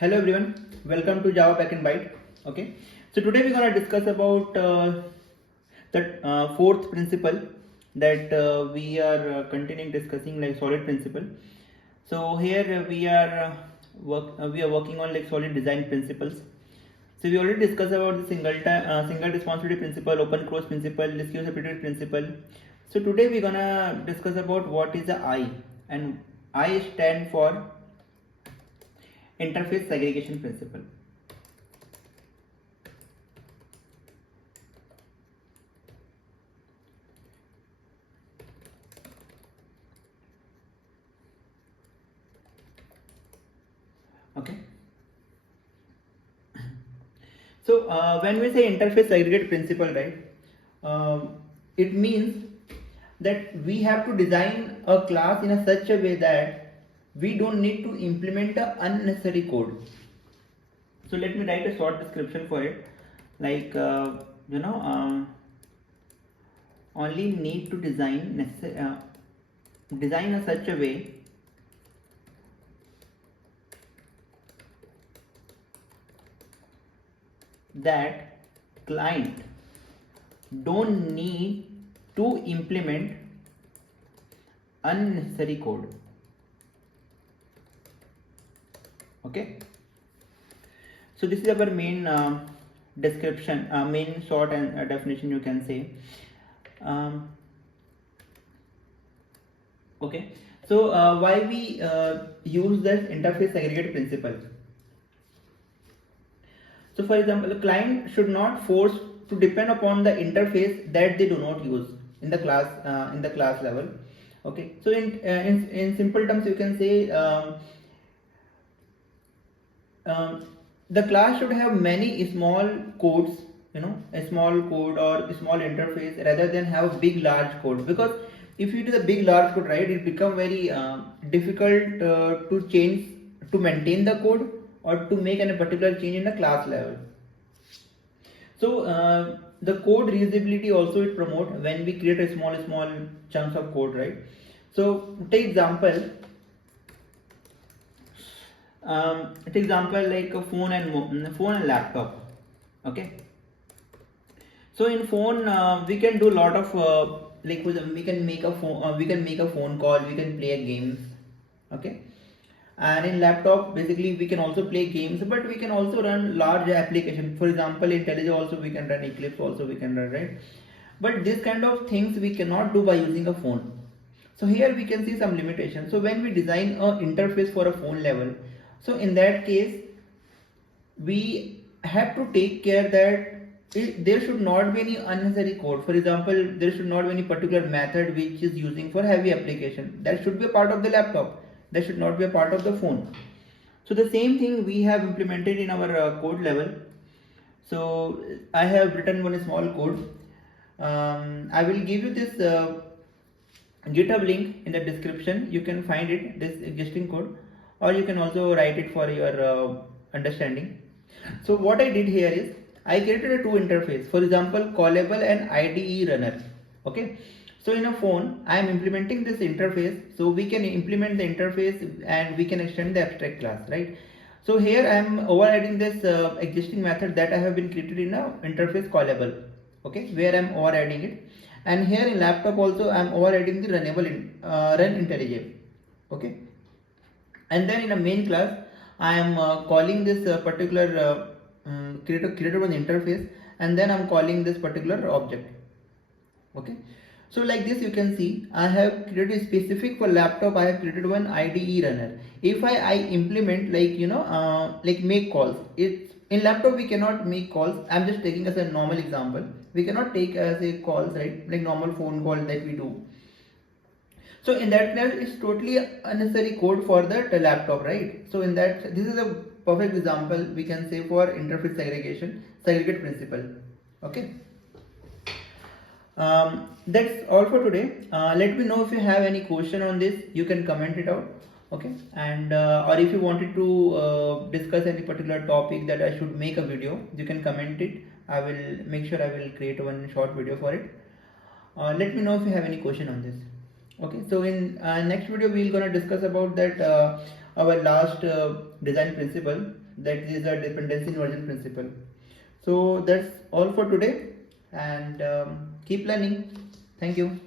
Hello everyone, welcome to Java Backend Bytes. Okay, so today we're gonna discuss about the fourth principle that we are continuing discussing, like solid principle. So here we are working on like solid design principles. So we already discussed about the single responsibility principle, open close principle, dispute separated principle. So today we're gonna discuss about what is the I, and I stand for interface segregation principle. Okay. So when we say interface segregate principle, right, it means that we have to design a class in a such a way that we don't need to implement a unnecessary code. So let me write a short description for it, like only need to design in such a way that client don't need to implement unnecessary code. Okay, so this is our main description, main short and definition you can say. Okay, so why we use this interface segregate principle? So for example, the client should not force to depend upon the interface that they do not use in the class level. Okay, so in simple terms you can say the class should have many small codes, a small code or a small interface, rather than have big large code. Because if you do the big large code, right, it become very difficult to maintain the code or to make any particular change in the class level. So the code reusability also it promote when we create a small chunks of code, right? So take example like a phone and laptop. Okay, so in phone we can do a lot of like we can make a phone call, we can play games. Okay, and in laptop basically we can also play games, but we can also run large application. For example, in IntelliJ also we can run, Eclipse also we can run, right? But this kind of things we cannot do by using a phone. So here we can see some limitations. So when we design a interface for a phone level, so in that case we have to take care that there should not be any unnecessary code. For example, there should not be any particular method which is using for heavy application. That should be a part of the laptop. That should not be a part of the phone. So the same thing we have implemented in our code level. So I have written one small code. I will give you this GitHub link in the description. You can find it, this existing code, or you can also write it for your understanding. So what I did here is I created a two interface, for example, callable and IDE runner. Okay, so in a phone I am implementing this interface, so we can implement the interface and we can extend the abstract class, right? So here I am overriding this existing method that I have been created in a interface callable. Okay, where I am overriding it, and here in laptop also I am overriding the run IntelliJ. Okay, and then in a main class I am calling this particular created one interface, and then I'm calling this particular object. Okay, so like this you can see I have created specific for laptop. I have created one IDE runner. If I implement like like make calls, it's in laptop we cannot make calls. I'm just taking as a normal example. We cannot take as a calls, right, like normal phone call that we do. So in that case it's totally unnecessary code for the laptop, right? So in that, this is a perfect example we can say for interface segregate principle. Okay, that's all for today. Let me know if you have any question on this. You can comment it out. Okay, and or if you wanted to discuss any particular topic that I should make a video, you can comment it. I will make sure I will create one short video for it. Let me know if you have any question on this. Okay, so in next video we're gonna discuss about that our last design principle, that is a dependency inversion principle. So that's all for today, and keep learning. Thank you.